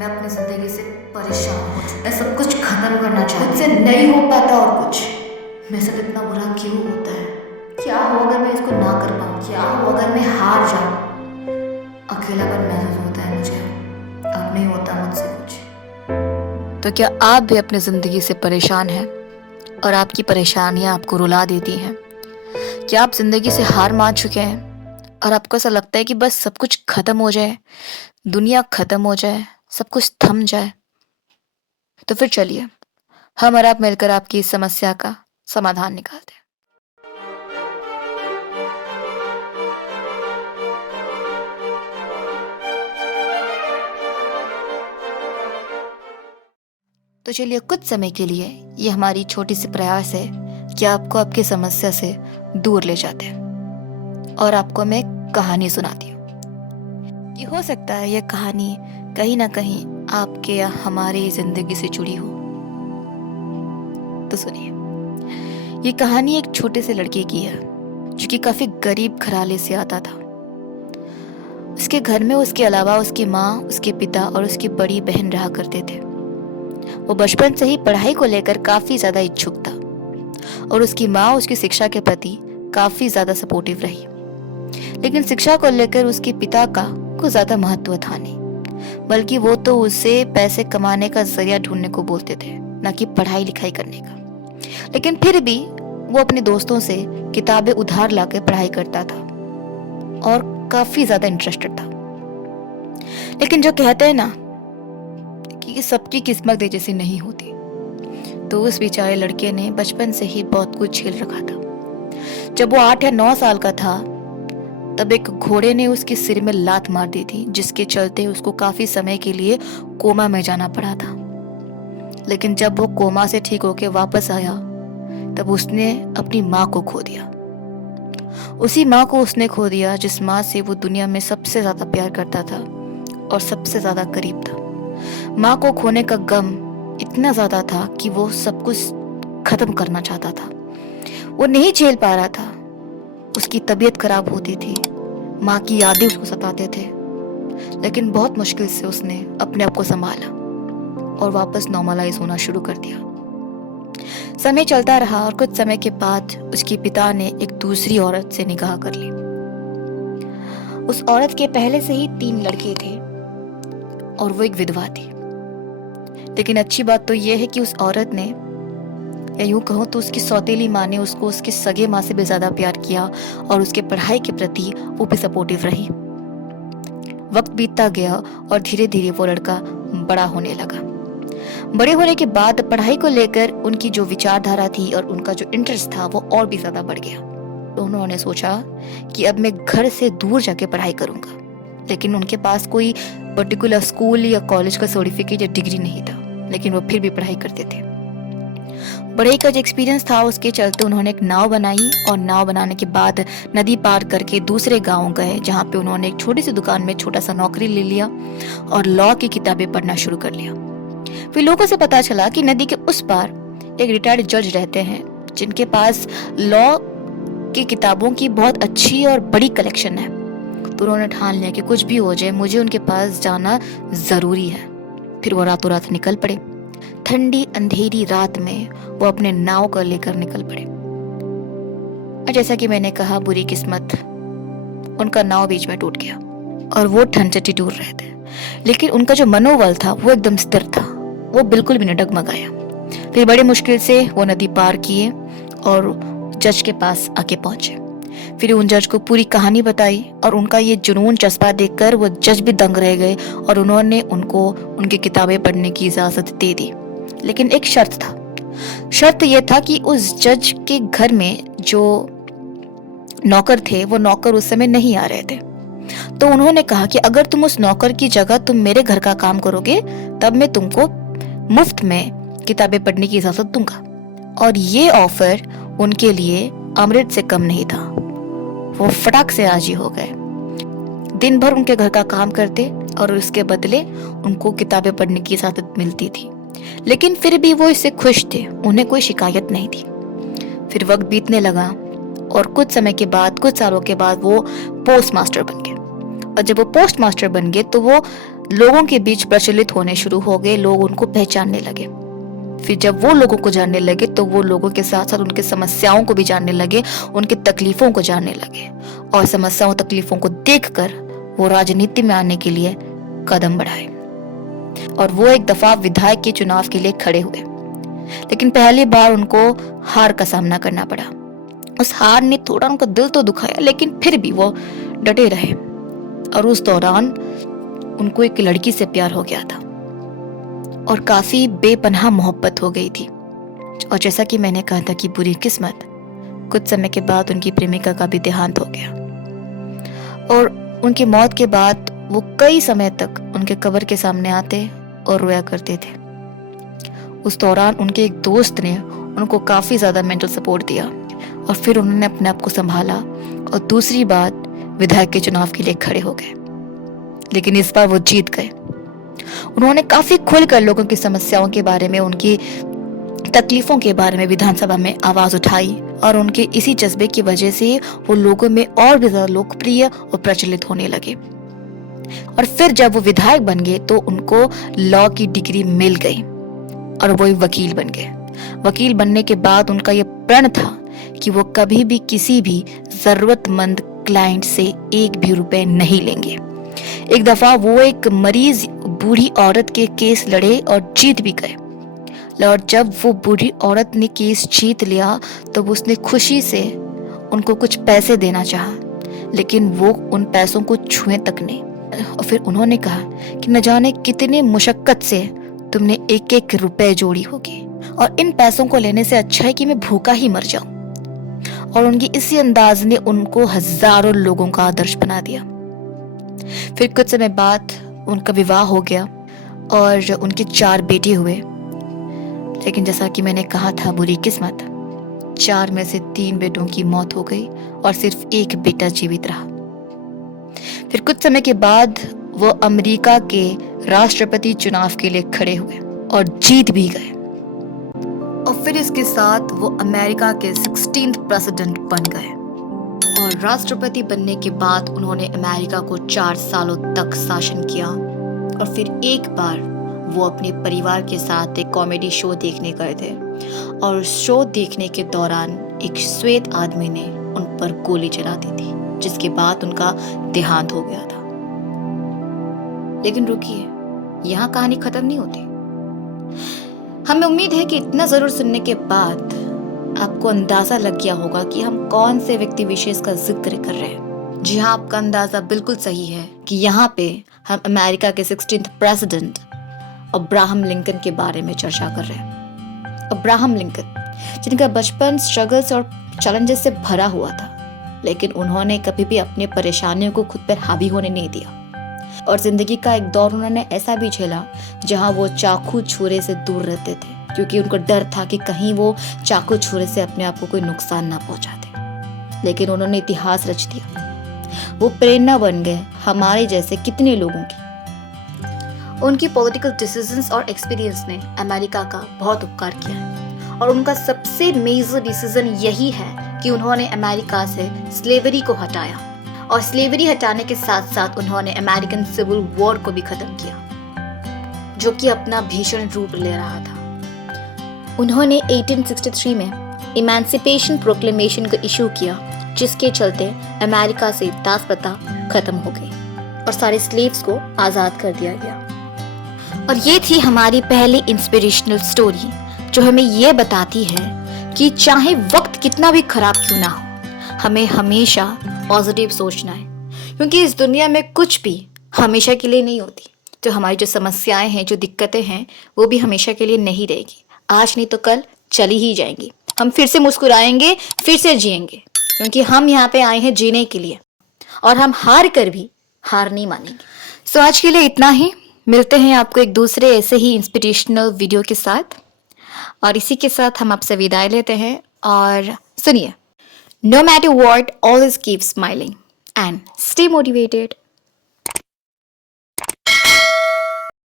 मैं अपनी जिंदगी से परेशान हो चुकी हूँ। मैं सब कुछ खत्म करना चाहती हूँ। मुझसे नहीं हो पाता और कुछ। मेरे साथ इतना बुरा क्यों होता है? क्या हो अगर मैं इसको ना कर पाऊँ? क्या हो अगर मैं हार जाऊँ? अकेलापन महसूस होता है मुझे। अब नहीं होता मुझसे कुछ। तो क्या आप भी अपनी जिंदगी से परेशान हैं और आपकी परेशानियां आपको रुला देती हैं? क्या आप जिंदगी से हार मान चुके हैं और आपको ऐसा लगता है कि बस सब कुछ खत्म हो जाए, दुनिया खत्म हो जाए, सब कुछ थम जाए? तो फिर चलिए हम और आप मिलकर आपकी इस समस्या का समाधान निकालते हैं। तो चलिए कुछ समय के लिए ये हमारी छोटी सी प्रयास है कि आपको आपकी समस्या से दूर ले जाते हैं और आपको मैं कहानी सुनाती हूँ। ये हो सकता है ये कहानी कहीं ना कहीं आपके या हमारी जिंदगी से जुड़ी हो। तो सुनिए, ये कहानी एक छोटे से लड़के की है जो कि काफी गरीब घराने से आता था। उसके घर में उसके अलावा उसकी माँ, उसके पिता और उसकी बड़ी बहन रहा करते थे। वो बचपन से ही पढ़ाई को लेकर काफी ज्यादा इच्छुक था और उसकी माँ उसकी शिक्षा के प्रति काफी ज्यादा सपोर्टिव रही। लेकिन शिक्षा को लेकर उसके पिता का कुछ ज्यादा महत्व था नहीं, बल्कि वो तो उससे पैसे कमाने का जरिया ढूंढने को बोलते थे, न कि पढ़ाई लिखाई करने का। लेकिन फिर भी वो अपने दोस्तों से किताबें उधार लाकर पढ़ाई करता था और काफी ज्यादा इंटरेस्टेड था। लेकिन जो कहते हैं ना कि सबकी किस्मत एक जैसी नहीं होती, तो उस बेचारे लड़के ने बचपन से ही बहुत कुछ झेल रखा था। जब वो 8 या 9 साल का था तब एक घोड़े ने उसके सिर में लात मार दी थी, जिसके चलते उसको काफी समय के लिए कोमा में जाना पड़ा था। लेकिन जब वो कोमा से ठीक होके वापस आया तब उसने अपनी माँ को खो दिया। उसी माँ को उसने खो दिया जिस माँ से वो दुनिया में सबसे ज्यादा प्यार करता था और सबसे ज्यादा करीब था। माँ को खोने का गम इतना ज्यादा था कि वो सब कुछ खत्म करना चाहता था। वो नहीं झेल पा रहा था। उसकी तबीयत खराब होती थी, माँ की यादें उसको सताते थे। लेकिन बहुत मुश्किल से उसने अपने आप को संभाला और वापस नॉर्मलाइज होना शुरू कर दिया। समय चलता रहा और कुछ समय के बाद उसके पिता ने एक दूसरी औरत से निकाह कर ली। उस औरत के पहले से ही 3 लड़के थे और वो एक विधवा थी। लेकिन अच्छी बात तो यह है कि उस औरत ने, या यूं कहूं तो उसकी सौतेली माँ ने उसको उसकी सगे माँ से भी ज्यादा प्यार किया और उसके पढ़ाई के प्रति वो भी सपोर्टिव रही। वक्त बीतता गया और धीरे धीरे वो लड़का बड़ा होने लगा। बड़े होने के बाद पढ़ाई को लेकर उनकी जो विचारधारा थी और उनका जो इंटरेस्ट था वो और भी ज्यादा बढ़ गया। तो उन्होंने सोचा कि अब मैं घर से दूर जाके पढ़ाई करूंगा। लेकिन उनके पास कोई पर्टिकुलर स्कूल या कॉलेज का सर्टिफिकेट या डिग्री नहीं था, लेकिन वो फिर भी पढ़ाई करते थे। पढ़ाई का जो एक्सपीरियंस था उसके चलते उन्होंने एक नाव बनाई और नाव बनाने के बाद नदी पार करके दूसरे गांव गए, जहाँ पे उन्होंने एक छोटी सी दुकान में छोटा सा नौकरी ले लिया और लॉ की किताबें पढ़ना शुरू कर लिया। फिर लोगों से पता चला कि नदी के उस पार एक रिटायर्ड जज रहते हैं जिनके पास लॉ की किताबों की बहुत अच्छी और बड़ी कलेक्शन है। तो उन्होंने ठान लिया कि कुछ भी हो जाए मुझे उनके पास जाना जरूरी है। फिर वो रातों रात निकल पड़े। ठंडी अंधेरी रात में वो अपने नाव को लेकर निकल पड़े। और जैसा कि मैंने कहा, बुरी किस्मत, उनका नाव बीच में टूट गया और वो ठंड टूट रहे थे। लेकिन उनका जो मनोबल था वो एकदम स्थिर था, वो बिल्कुल भी न डगमगाया। फिर बड़ी मुश्किल से वो नदी पार किए और जज के पास आके पहुंचे। फिर उन जज को पूरी कहानी बताई और उनका ये जुनून जज्बा देखकर वो जज भी दंग रह गए और उन्होंने उनको उनकी किताबें पढ़ने की इजाजत दे दी। लेकिन एक शर्त था। शर्त यह था कि उस जज के घर में जो नौकर थे वो नौकर उस समय नहीं आ रहे थे। तो उन्होंने कहा कि अगर तुम उस नौकर की जगह तुम मेरे घर का काम करोगे तब मैं तुमको मुफ्त में किताबें पढ़ने की इजाजत दूंगा। और ये ऑफर उनके लिए अमृत से कम नहीं था। वो फटाक से राजी हो गए। दिन भर उनके घर का काम करते और उसके बदले उनको किताबें पढ़ने की इजाजत मिलती थी। लेकिन फिर भी वो इससे खुश थे, उन्हें कोई शिकायत नहीं थी। फिर वक्त बीतने लगा और कुछ समय के बाद, कुछ सालों के बाद वो पोस्ट मास्टर बन गए। और जब वो पोस्ट मास्टर बन गए तो वो लोगों के बीच प्रचलित होने शुरू हो गए, लोग उनको पहचानने लगे। फिर जब वो लोगों को जानने लगे तो वो लोगों के साथ साथ उनके समस्याओं को भी जानने लगे, उनकी तकलीफों को जानने लगे, और समस्याओं तकलीफों को देखकर वो राजनीति में आने के लिए कदम बढ़ाए और वो एक दफा विधायक के चुनाव के लिए खड़े हुए। लेकिन पहली बार उनको हार का सामना करना पड़ा। उस हार ने थोड़ा उनका दिल तो दुखाया, लेकिन फिर भी वो डटे रहे। और उस दौरान उनको एक लड़की से प्यार हो गया था और काफी बेपनाह मोहब्बत हो गई थी। और जैसा कि मैंने कहा था कि बुरी किस्मत, कुछ समय के बाद उनकी प्रेमिका का भी देहांत हो गया और उनकी मौत के बाद वो कई समय तक उनके कब्र के सामने आते और रोया करते थे। उस दौरान उनके एक दोस्त ने उनको काफी ज्यादा मेंटल सपोर्ट दिया और फिर उन्होंने अपने आप को संभाला और दूसरी बार विधायक के चुनाव के लिए खड़े हो गए। लेकिन इस बार वो जीत गए। उन्होंने काफी खुलकर लोगों की समस्याओं के बारे में, उनकी तकलीफों के बारे में विधानसभा में आवाज उठाई और उनके इसी जज्बे की वजह से वो लोगों में और भी ज्यादा लोकप्रिय और प्रचलित होने लगे। और फिर जब वो विधायक बन गए तो उनको लॉ की डिग्री मिल गई और वो एक वकील बन गए। वकील बनने के बाद उनका ये प्रण था कि वो कभी भी किसी भी जरूरतमंद क्लाइंट से एक भी रुपए नहीं लेंगे। एक दफा वो एक मरीज बूढ़ी औरत के केस लड़े और जीत भी गए। और जब वो बूढ़ी औरत ने केस जीत लिया तो उसने खुशी से उनको कुछ पैसे देना चाहा, लेकिन वो उन पैसों को छुए तक नहीं। और फिर उन्होंने कहा कि न जाने कितने मुशक्कत से तुमने एक एक रुपए जोड़ी होगी और इन पैसों को लेने से अच्छा है कि मैं भूखा ही मर जाऊं। और उनकी इसी अंदाज ने उनको हजारों लोगों का आदर्श बना दिया। फिर कुछ समय बाद उनका विवाह हो गया और उनके 4 बेटे हुए। लेकिन जैसा कि मैंने कहा था, बुरी किस्मत, 4 में से 3 बेटों की मौत हो गई और सिर्फ एक बेटा जीवित रहा। फिर कुछ समय के बाद वो अमेरिका के राष्ट्रपति चुनाव के लिए खड़े हुए और जीत भी गए। और फिर इसके साथ वो अमेरिका के 16th प्रेसिडेंट बन गए। और राष्ट्रपति बनने के बाद उन्होंने अमेरिका को 4 सालों तक शासन किया। और फिर एक बार वो अपने परिवार के साथ एक कॉमेडी शो देखने गए थे और शो देखने के दौरान एक श्वेत आदमी ने उन पर गोली चला दी थी, जिसके बाद उनका देहांत हो गया था। लेकिन रुकिए, यहाँ कहानी खत्म नहीं होती। हमें उम्मीद है कि इतना जरूर सुनने के बाद आपको अंदाजा लग गया होगा कि हम कौन से व्यक्ति विशेष का जिक्र कर रहे हैं। जी हाँ, आपका अंदाजा बिल्कुल सही है कि यहाँ पे हम अमेरिका के 16th प्रेसिडेंट अब्राहम लिंकन के बारे में चर्चा कर रहे हैं। अब्राहम लिंकन, जिनका बचपन स्ट्रगल्स और चैलेंजेस से भरा हुआ था, लेकिन उन्होंने कभी भी अपने परेशानियों को खुद पर हावी होने नहीं दिया। और जिंदगी का एक दौर उन्होंने ऐसा भी झेला जहां वो चाकू छुरे से दूर रहते थे, क्योंकि उनको डर था कि कहीं वो चाकू छुरे से अपने आप को कोई नुकसान ना पहुंचा दे। लेकिन उन्होंने इतिहास रच दिया। वो प्रेरणा बन गए हमारे जैसे कितने लोगों की। उनकी पॉलिटिकल डिसीजंस और एक्सपीरियंस ने अमेरिका का बहुत उपकार किया है। और उनका सबसे मेजर डिसीजन यही है कि उन्होंने अमेरिका से स्लेवरी को हटाया। और स्लेवरी हटाने के साथ साथ उन्होंने अमेरिकन सिविल वॉर को भी खत्म किया, जो कि अपना भीषण रूप ले रहा था। उन्होंने 1863 में इमेंसिपेशन प्रोक्लेमेशन को इशू किया, जिसके चलते अमेरिका से दास प्रथा खत्म हो गई और सारे स्लेव्स को आजाद कर दिया गया। और ये थी हमारी पहली इंस्पिरेशनल स्टोरी, जो हमें ये बताती है कि चाहे वक्त कितना भी खराब क्यों ना हो, हमें हमेशा पॉजिटिव सोचना है, क्योंकि इस दुनिया में कुछ भी हमेशा के लिए नहीं होती। तो हमारी जो समस्याएं हैं, जो दिक्कतें हैं, वो भी हमेशा के लिए नहीं रहेगी। आज नहीं तो कल चली ही जाएंगी। हम फिर से मुस्कुराएंगे, फिर से जिएंगे, क्योंकि हम यहाँ पे आए हैं जीने के लिए और हम हार कर भी हार नहीं मानेंगे। सो आज के लिए इतना ही। मिलते हैं आपको एक दूसरे ऐसे ही इंस्पिरेशनल वीडियो के साथ, और इसी के साथ हम आपसे विदाई लेते हैं। और सुनिए, no matter what, always keep smiling and stay motivated.